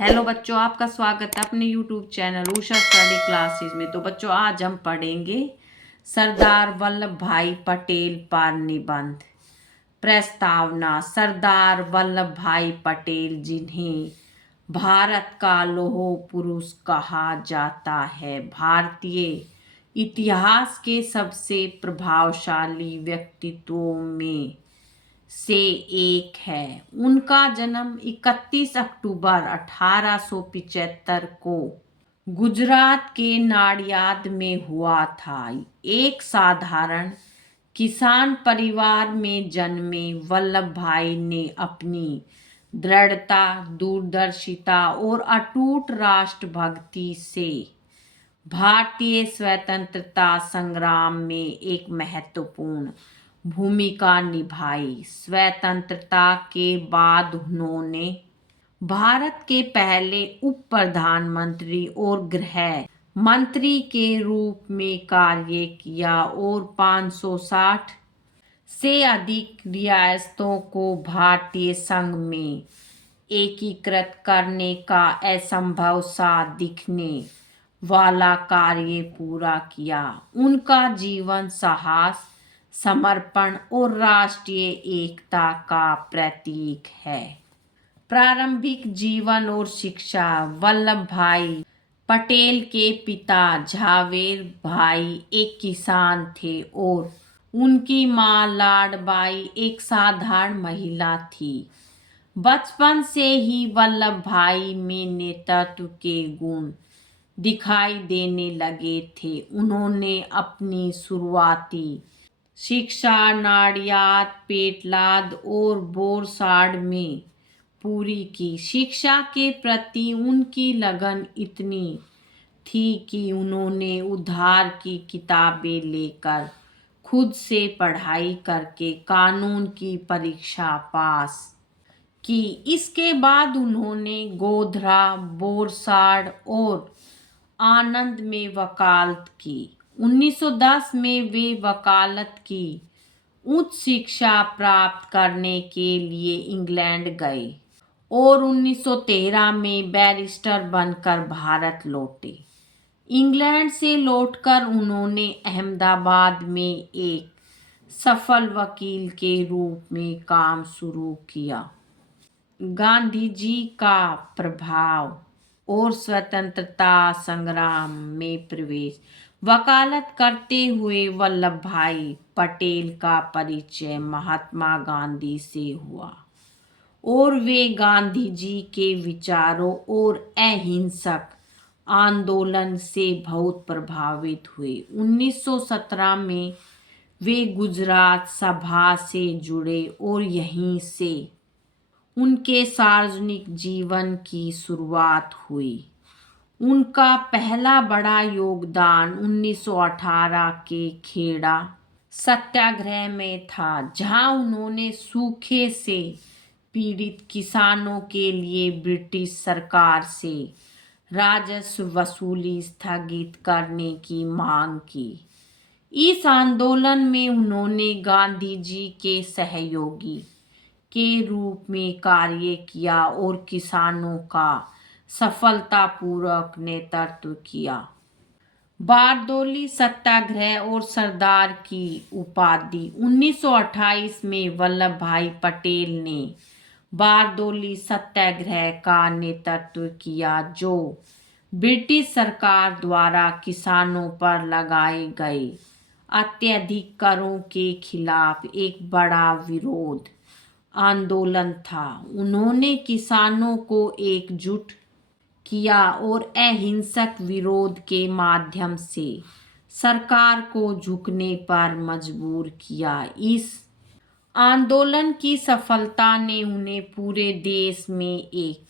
Hello बच्चों, आपका स्वागत है अपने YouTube channel Usha study classes में। तो बच्चों, आज हम पढ़ेंगे सरदार वल्लभ भाई पटेल पर निबंध। प्रस्तावना। सरदार वल्लभ भाई पटेल, जिन्हें भारत का लौह पुरुष कहा जाता है, भारतीय इतिहास के सबसे प्रभावशाली व्यक्तित्वों में से एक है। उनका जन्म 31 अक्टूबर 1875 को गुजरात के नाडियाद में हुआ था। एक साधारण किसान परिवार में जन्मे वल्लभ भाई ने अपनी दृढ़ता, दूरदर्शिता और अटूट राष्ट्रभक्ति से भारतीय स्वतंत्रता संग्राम में एक महत्वपूर्ण भूमिका निभाई। स्वतंत्रता के बाद उन्होंने भारत के पहले उप प्रधानमंत्री और गृह मंत्री के रूप में कार्य किया और 560 से अधिक रियासतों को भारतीय संघ में एकीकृत करने का असंभव सा दिखने वाला कार्य पूरा किया। उनका जीवन साहस, समर्पण और राष्ट्रीय एकता का प्रतीक है। प्रारंभिक जीवन और शिक्षा। वल्लभ भाई पटेल के पिता झावेर भाई एक किसान थे और उनकी मां लाडबाई एक साधारण महिला थी। बचपन से ही वल्लभ भाई में नेतृत्व के गुण दिखाई देने लगे थे। उन्होंने अपनी शुरुआती शिक्षा नाडियाद, पेटलाद और बोरसाड में पूरी की। शिक्षा के प्रति उनकी लगन इतनी थी कि उन्होंने उधार की किताबें लेकर खुद से पढ़ाई करके कानून की परीक्षा पास की। इसके बाद उन्होंने गोधरा, बोरसाड और आनंद में वकालत की। 1910 में वे वकालत की उच्च शिक्षा प्राप्त करने के लिए इंग्लैंड गए और 1913 में बैरिस्टर बनकर भारत लौटे। इंग्लैंड से लौटकर उन्होंने अहमदाबाद में एक सफल वकील के रूप में काम शुरू किया। गांधी जी का प्रभाव और स्वतंत्रता संग्राम में प्रवेश। वकालत करते हुए वल्लभ भाई पटेल का परिचय महात्मा गांधी से हुआ और वे गांधी जी के विचारों और अहिंसक आंदोलन से बहुत प्रभावित हुए। 1917 में वे गुजरात सभा से जुड़े और यहीं से उनके सार्वजनिक जीवन की शुरुआत हुई। उनका पहला बड़ा योगदान 1918 के खेड़ा सत्याग्रह में था, जहां उन्होंने सूखे से पीड़ित किसानों के लिए ब्रिटिश सरकार से राजस्व वसूली स्थगित करने की मांग की। इस आंदोलन में उन्होंने गांधी जी के सहयोगी के रूप में कार्य किया और किसानों का सफलतापूर्वक नेतृत्व किया। बारदौली सत्याग्रह और सरदार की उपाधि। 1928 में वल्लभ भाई पटेल ने बारदौली सत्याग्रह का नेतृत्व किया, जो ब्रिटिश सरकार द्वारा किसानों पर लगाए गए अत्यधिक करों के खिलाफ एक बड़ा विरोध आंदोलन था। उन्होंने किसानों को एकजुट किया और अहिंसक विरोध के माध्यम से सरकार को झुकने पर मजबूर किया। इस आंदोलन की सफलता ने उन्हें पूरे देश में एक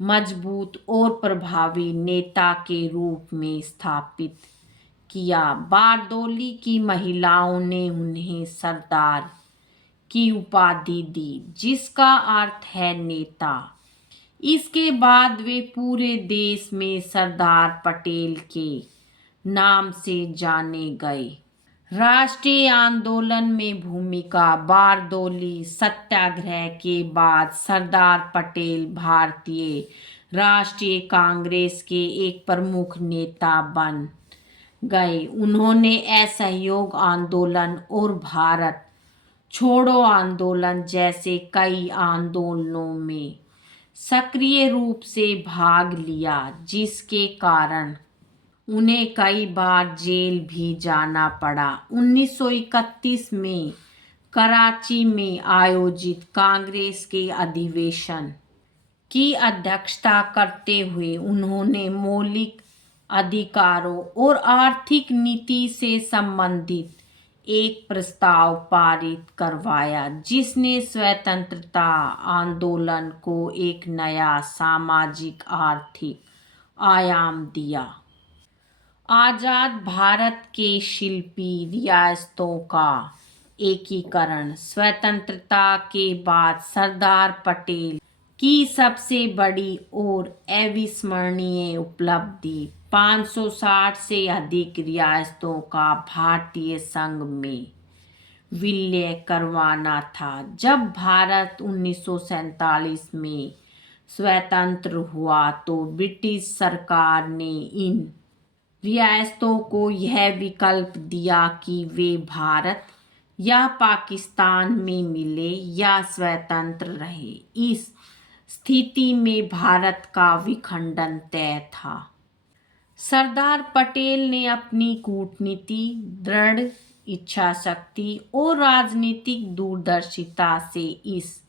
मजबूत और प्रभावी नेता के रूप में स्थापित किया। बारदौली की महिलाओं ने उन्हें सरदार की उपाधि दी, जिसका अर्थ है नेता। इसके बाद वे पूरे देश में सरदार पटेल के नाम से जाने गए। राष्ट्रीय आंदोलन में भूमिका। बारदौली सत्याग्रह के बाद सरदार पटेल भारतीय राष्ट्रीय कांग्रेस के एक प्रमुख नेता बन गए। उन्होंने असहयोग आंदोलन और भारत छोड़ो आंदोलन जैसे कई आंदोलनों में सक्रिय रूप से भाग लिया, जिसके कारण उन्हें कई बार जेल भी जाना पड़ा। 1931 में कराची में आयोजित कांग्रेस के अधिवेशन की अध्यक्षता करते हुए उन्होंने मौलिक अधिकारों और आर्थिक नीति से संबंधित एक प्रस्ताव पारित करवाया, जिसने स्वतंत्रता आंदोलन को एक नया सामाजिक आर्थिक आयाम दिया। आज़ाद भारत के शिल्पी रियासतों का एकीकरण स्वतंत्रता के बाद सरदार पटेल की सबसे बड़ी और अविस्मरणीय उपलब्धि 560 से अधिक रियासतों का भारतीय संघ में विलय करवाना था। जब भारत 1947 में स्वतंत्र हुआ तो ब्रिटिश सरकार ने इन रियासतों को यह विकल्प दिया कि वे भारत या पाकिस्तान में मिले या स्वतंत्र रहे। इस स्थिति में भारत का विखंडन तय था। सरदार पटेल ने अपनी कूटनीति, दृढ़ इच्छाशक्ति और राजनीतिक दूरदर्शिता से इस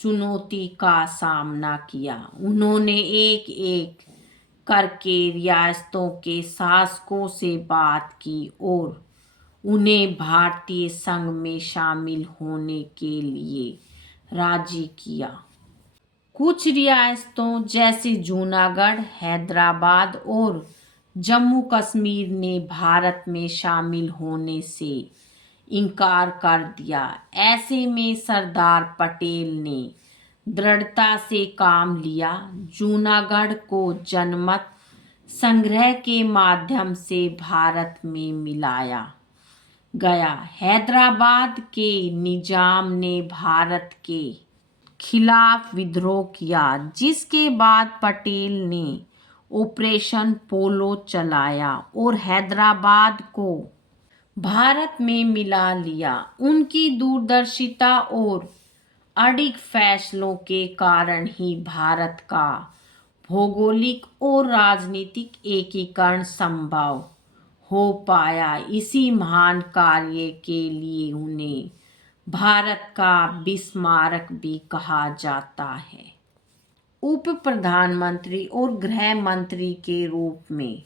चुनौती का सामना किया। उन्होंने एक एक करके रियासतों के शासकों से बात की और उन्हें भारतीय संघ में शामिल होने के लिए राजी किया। कुछ रियासतों जैसे जूनागढ़, हैदराबाद और जम्मू कश्मीर ने भारत में शामिल होने से इनकार कर दिया। ऐसे में सरदार पटेल ने दृढ़ता से काम लिया। जूनागढ़ को जनमत संग्रह के माध्यम से भारत में मिलाया गया। हैदराबाद के निजाम ने भारत के खिलाफ विद्रोह किया, जिसके बाद पटेल ने ऑपरेशन पोलो चलाया और हैदराबाद को भारत में मिला लिया। उनकी दूरदर्शिता और अडिग फैसलों के कारण ही भारत का भौगोलिक और राजनीतिक एकीकरण संभव हो पाया। इसी महान कार्य के लिए उन्हें भारत का बिस्मारक भी कहा जाता है। उप प्रधानमंत्री और गृह मंत्री के रूप में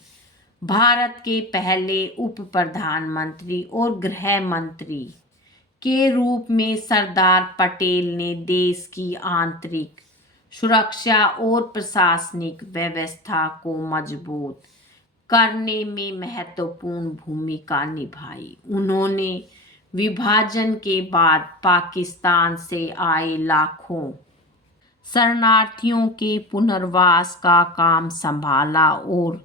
भारत के पहले उप प्रधानमंत्री और गृह मंत्री के रूप में सरदार पटेल ने देश की आंतरिक सुरक्षा और प्रशासनिक व्यवस्था को मजबूत करने में महत्वपूर्ण भूमिका निभाई। उन्होंने विभाजन के बाद पाकिस्तान से आए लाखों शरणार्थियों के पुनर्वास का काम संभाला और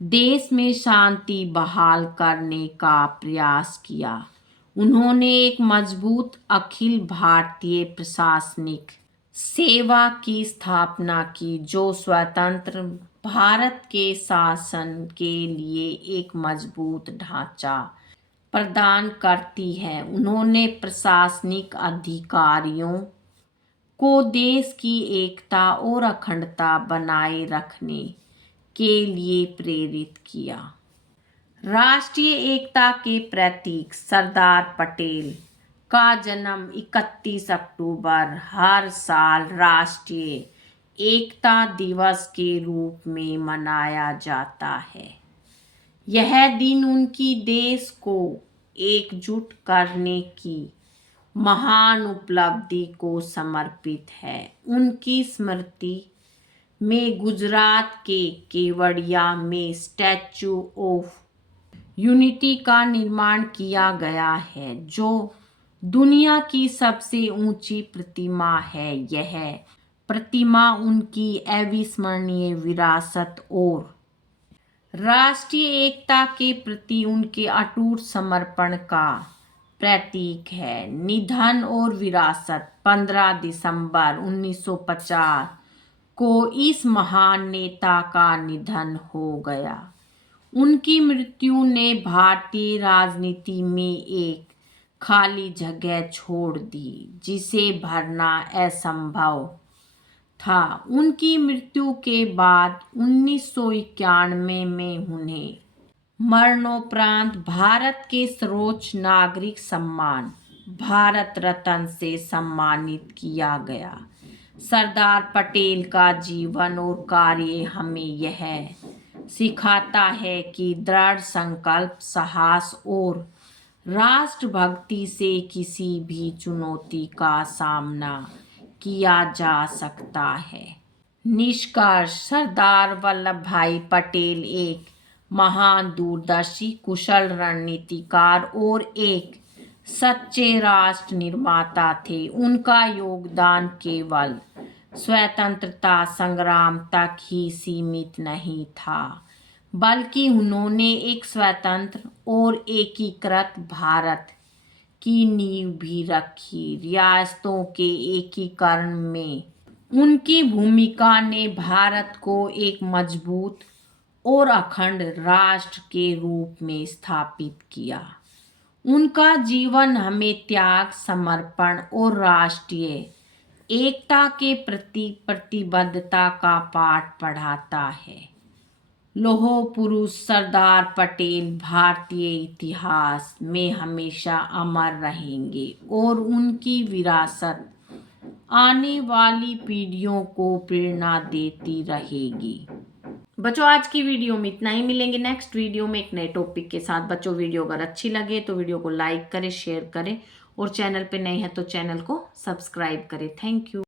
देश में शांति बहाल करने का प्रयास किया। उन्होंने एक मजबूत अखिल भारतीय प्रशासनिक सेवा की स्थापना की, जो स्वतंत्र भारत के शासन के लिए एक मजबूत ढांचा प्रदान करती है। उन्होंने प्रशासनिक अधिकारियों को देश की एकता और अखंडता बनाए रखने के लिए प्रेरित किया। राष्ट्रीय एकता के प्रतीक सरदार पटेल का जन्म 31 अक्टूबर हर साल राष्ट्रीय एकता दिवस के रूप में मनाया जाता है। यह दिन उनकी देश को एकजुट करने की महान उपलब्धि को समर्पित है। उनकी स्मृति में गुजरात के केवड़िया में स्टैच्यू ऑफ यूनिटी का निर्माण किया गया है, जो दुनिया की सबसे ऊंची प्रतिमा है। यह प्रतिमा उनकी अविस्मरणीय विरासत और राष्ट्रीय एकता के प्रति उनके अटूट समर्पण का प्रतीक है। निधन और विरासत 15 दिसंबर 1950 को इस महान नेता का निधन हो गया। उनकी मृत्यु ने भारतीय राजनीति में एक खाली जगह छोड़ दी जिसे भरना असंभव था। उनकी मृत्यु के बाद 1991 में उन्हें मरणोपरांत भारत के सर्वोच्च नागरिक सम्मान भारत रत्न से सम्मानित किया गया। सरदार पटेल का जीवन और कार्य हमें यह सिखाता है कि दृढ़ संकल्प, साहस और राष्ट्रभक्ति से किसी भी चुनौती का सामना किया जा सकता है। निष्कर्ष, सरदार वल्लभ भाई पटेल एक महान दूरदर्शी, कुशल रणनीतिकार और एक सच्चे राष्ट्र निर्माता थे। उनका योगदान केवल स्वतंत्रता संग्राम तक ही सीमित नहीं था, बल्कि उन्होंने एक स्वतंत्र और एकीकृत भारत की नींव भी रखी। रियासतों के एकीकरण में उनकी भूमिका ने भारत को एक मजबूत और अखंड राष्ट्र के रूप में स्थापित किया। उनका जीवन हमें त्याग, समर्पण और राष्ट्रीय एकता के प्रति प्रतिबद्धता का पाठ पढ़ाता है। लौह पुरुष सरदार पटेल भारतीय इतिहास में हमेशा अमर रहेंगे और उनकी विरासत आने वाली पीढ़ियों को प्रेरणा देती रहेगी। बच्चों, आज की वीडियो में इतना ही। मिलेंगे नेक्स्ट वीडियो में एक नए टॉपिक के साथ। बच्चों, वीडियो अगर अच्छी लगे तो वीडियो को लाइक करें, शेयर करें और चैनल पे नए हैं तो चैनल को सब्सक्राइब करें। Thank you.